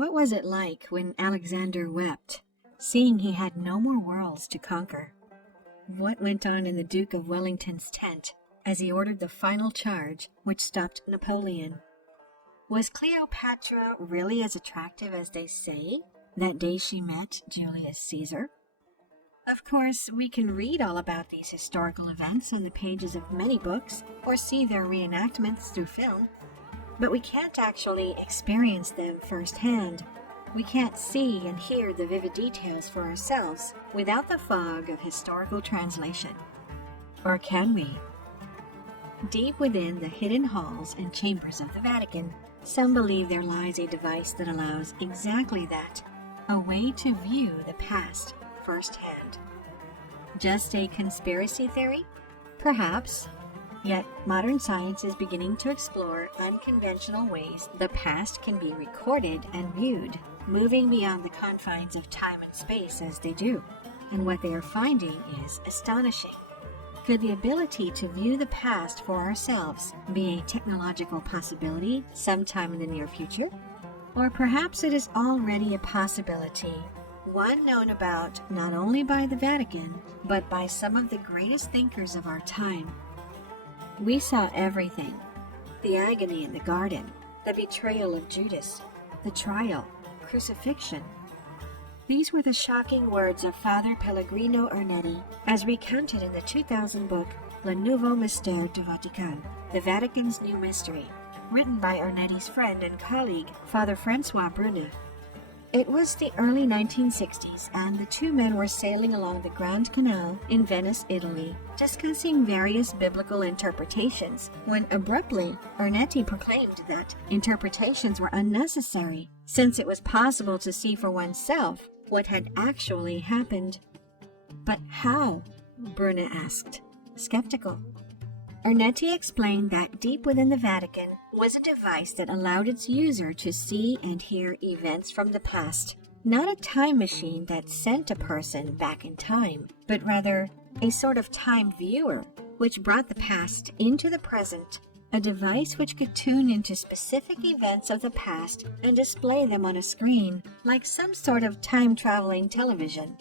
What was it like when Alexander wept, seeing he had no more worlds to conquer? What went on in the Duke of Wellington's tent as he ordered the final charge which stopped Napoleon? Was Cleopatra really as attractive as they say that day she met Julius Caesar? Of course, we can read all about these historical events on the pages of many books or see their reenactments through film, but we can't actually experience them firsthand. We can't see and hear the vivid details for ourselves without the fog of historical translation. Or can we? Deep within the hidden halls and chambers of the Vatican, some believe there lies a device that allows exactly that, a way to view the past firsthand. Just a conspiracy theory? Perhaps. Yet modern science is beginning to explore unconventional ways the past can be recorded and viewed, moving beyond the confines of time and space as they do. And what they are finding is astonishing. Could the ability to view the past for ourselves be a technological possibility sometime in the near future? Or perhaps it is already a possibility, one known about not only by the Vatican, but by some of the greatest thinkers of our time. We saw everything: the agony in the garden, the betrayal of Judas, the trial, crucifixion. These were the shocking words of Father Pellegrino Ernetti, as recounted in the 2000 book Le Nouveau Mystère du Vatican, The Vatican's New Mystery, written by Ernetti's friend and colleague, Father Francois Brunet. It was the early 1960s, and the two men were sailing along the Grand Canal in Venice, Italy, discussing various biblical interpretations, when abruptly Ernetti proclaimed that interpretations were unnecessary, since it was possible to see for oneself what had actually happened. But how? Brunet asked, skeptical. Ernetti explained that deep within the Vatican was a device that allowed its user to see and hear events from the past. Not a time machine that sent a person back in time, but rather a sort of time viewer, which brought the past into the present, a device which could tune into specific events of the past and display them on a screen, like some sort of time-traveling television.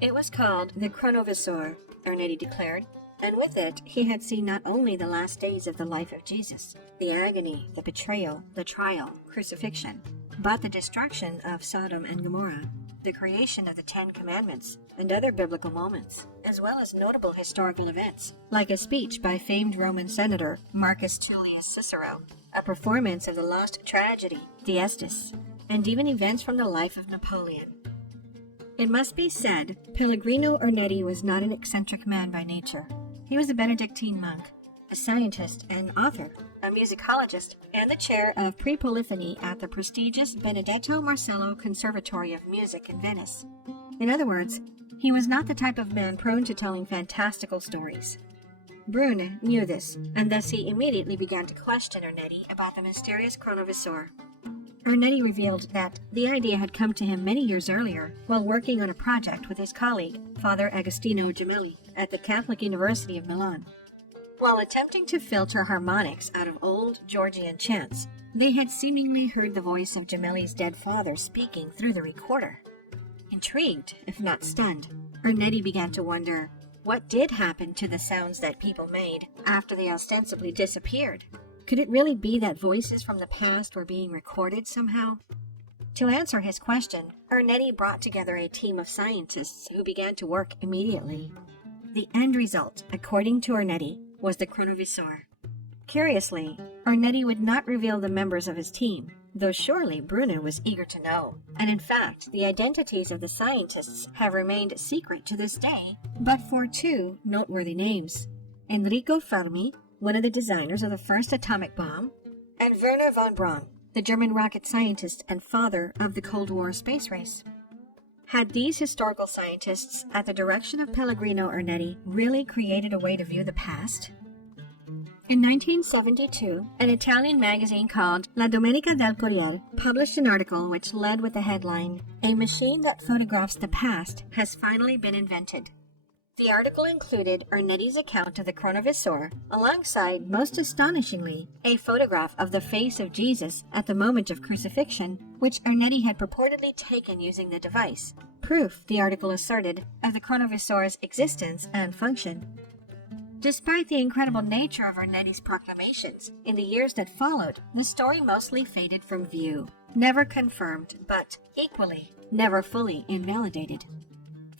It was called the Chronovisor, Ernetti declared, and with it he had seen not only the last days of the life of Jesus, the agony, the betrayal, the trial, crucifixion, but the destruction of Sodom and Gomorrah, the creation of the Ten Commandments, and other biblical moments, as well as notable historical events, like a speech by famed Roman senator Marcus Tullius Cicero, a performance of the lost tragedy, the Estes, and even events from the life of Napoleon. It must be said, Pellegrino Ernetti was not an eccentric man by nature. He was a Benedictine monk, a scientist and author, a musicologist, and the chair of pre-polyphony at the prestigious Benedetto Marcello Conservatory of Music in Venice. In other words, he was not the type of man prone to telling fantastical stories. Brune knew this, and thus he immediately began to question Ernetti about the mysterious Chronovisor. Ernetti revealed that the idea had come to him many years earlier while working on a project with his colleague, Father Agostino Gemelli, at the Catholic University of Milan. While attempting to filter harmonics out of old Georgian chants, they had seemingly heard the voice of Gemelli's dead father speaking through the recorder. Intrigued, if not stunned, Ernetti began to wonder what did happen to the sounds that people made after they ostensibly disappeared. Could it really be that voices from the past were being recorded somehow? To answer his question, Ernetti brought together a team of scientists who began to work immediately. The end result, according to Ernetti, was the Chronovisor. Curiously, Ernetti would not reveal the members of his team, though surely Bruno was eager to know. And in fact, the identities of the scientists have remained secret to this day, but for two noteworthy names: Enrico Fermi, one of the designers of the first atomic bomb, and Werner von Braun, the German rocket scientist and father of the Cold War space race. Had these historical scientists, at the direction of Pellegrino Ernetti, really created a way to view the past? In 1972, an Italian magazine called La Domenica del Corriere published an article which led with the headline, "A machine that photographs the past has finally been invented." The article included Ernetti's account of the Chronovisor, alongside, most astonishingly, a photograph of the face of Jesus at the moment of crucifixion, which Ernetti had purportedly taken using the device. Proof, the article asserted, of the Chronovisor's existence and function. Despite the incredible nature of Ernetti's proclamations, in the years that followed, the story mostly faded from view, never confirmed, but, equally, never fully invalidated.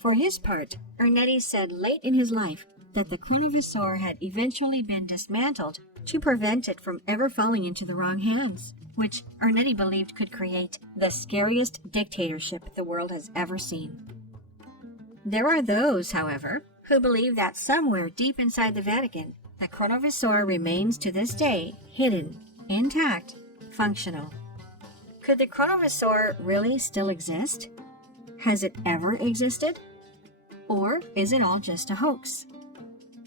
For his part, Ernetti said late in his life that the Chronovisor had eventually been dismantled to prevent it from ever falling into the wrong hands, which Ernetti believed could create the scariest dictatorship the world has ever seen. There are those, however, who believe that somewhere deep inside the Vatican, the Chronovisor remains to this day hidden, intact, functional. Could the Chronovisor really still exist? Has it ever existed? Or is it all just a hoax?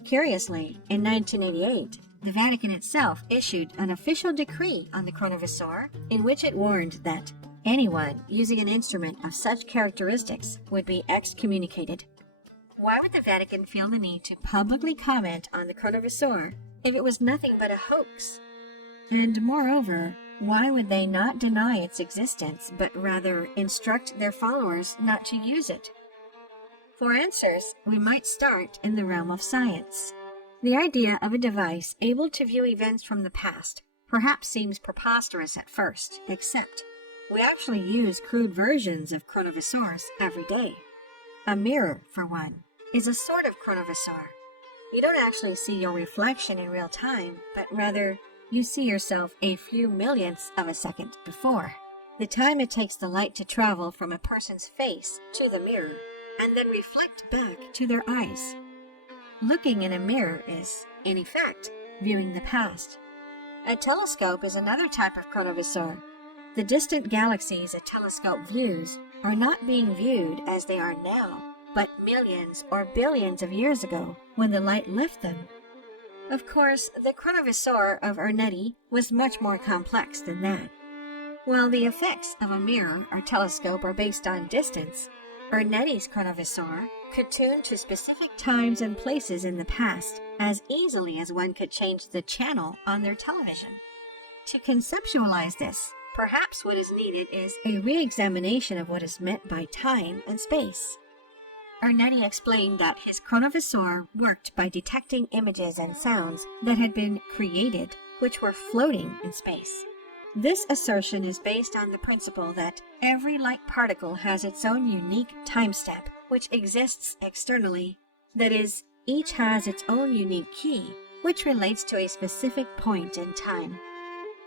Curiously, in 1988, the Vatican itself issued an official decree on the Chronovisor in which it warned that anyone using an instrument of such characteristics would be excommunicated. Why would the Vatican feel the need to publicly comment on the Chronovisor if it was nothing but a hoax? And moreover, why would they not deny its existence, but rather instruct their followers not to use it? For answers, we might start in the realm of science. The idea of a device able to view events from the past perhaps seems preposterous at first, except we actually use crude versions of chronovisors every day. A mirror, for one, is a sort of chronovisor. You don't actually see your reflection in real time, but rather you see yourself a few millionths of a second before. The time it takes the light to travel from a person's face to the mirror and then reflect back to their eyes. Looking in a mirror is, in effect, viewing the past. A telescope is another type of chronovisor. The distant galaxies a telescope views are not being viewed as they are now, but millions or billions of years ago when the light left them. Of course, the Chronovisor of Ernetti was much more complex than that. While the effects of a mirror or telescope are based on distance, Ernetti's Chronovisor could tune to specific times and places in the past as easily as one could change the channel on their television. To conceptualize this, perhaps what is needed is a re-examination of what is meant by time and space. Ernetti explained that his Chronovisor worked by detecting images and sounds that had been created, which were floating in space. This assertion is based on the principle that every light particle has its own unique time step, which exists externally. That is, each has its own unique key, which relates to a specific point in time.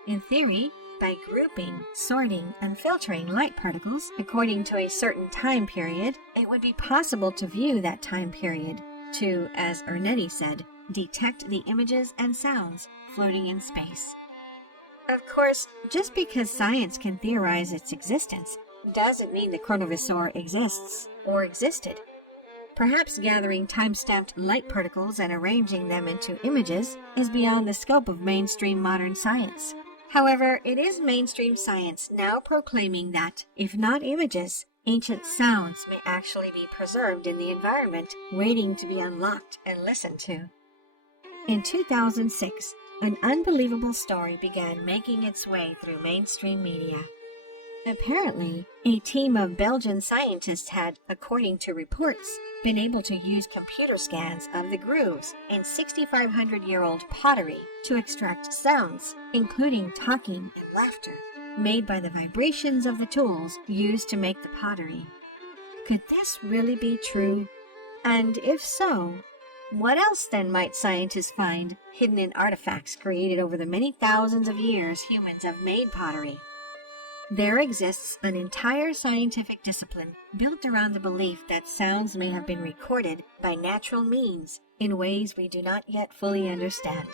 In theory, by grouping, sorting, and filtering light particles according to a certain time period, it would be possible to view that time period, to, as Ernetti said, detect the images and sounds floating in space. Of course, just because science can theorize its existence doesn't mean the Chronovisor exists or existed. Perhaps gathering time-stamped light particles and arranging them into images is beyond the scope of mainstream modern science. However, it is mainstream science now proclaiming that, if not images, ancient sounds may actually be preserved in the environment, waiting to be unlocked and listened to. In 2006, an unbelievable story began making its way through mainstream media. Apparently, a team of Belgian scientists had, according to reports, been able to use computer scans of the grooves in 6,500-year-old pottery to extract sounds, including talking and laughter, made by the vibrations of the tools used to make the pottery. Could this really be true? And if so, what else then might scientists find hidden in artifacts created over the many thousands of years humans have made pottery? There exists an entire scientific discipline built around the belief that sounds may have been recorded by natural means in ways we do not yet fully understand.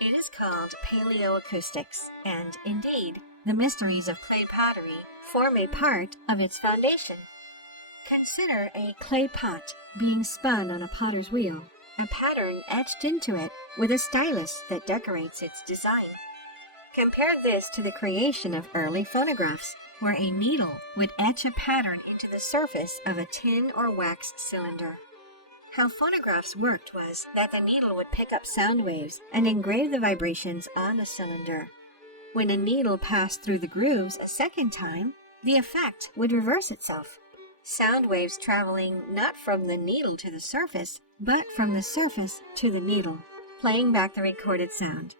It is called paleoacoustics, and indeed, the mysteries of clay pottery form a part of its foundation. Consider a clay pot being spun on a potter's wheel, a pattern etched into it with a stylus that decorates its design. Compare this to the creation of early phonographs, where a needle would etch a pattern into the surface of a tin or wax cylinder. How phonographs worked was that the needle would pick up sound waves and engrave the vibrations on a cylinder. When a needle passed through the grooves a second time, the effect would reverse itself. Sound waves traveling not from the needle to the surface, but from the surface to the needle, playing back the recorded sound.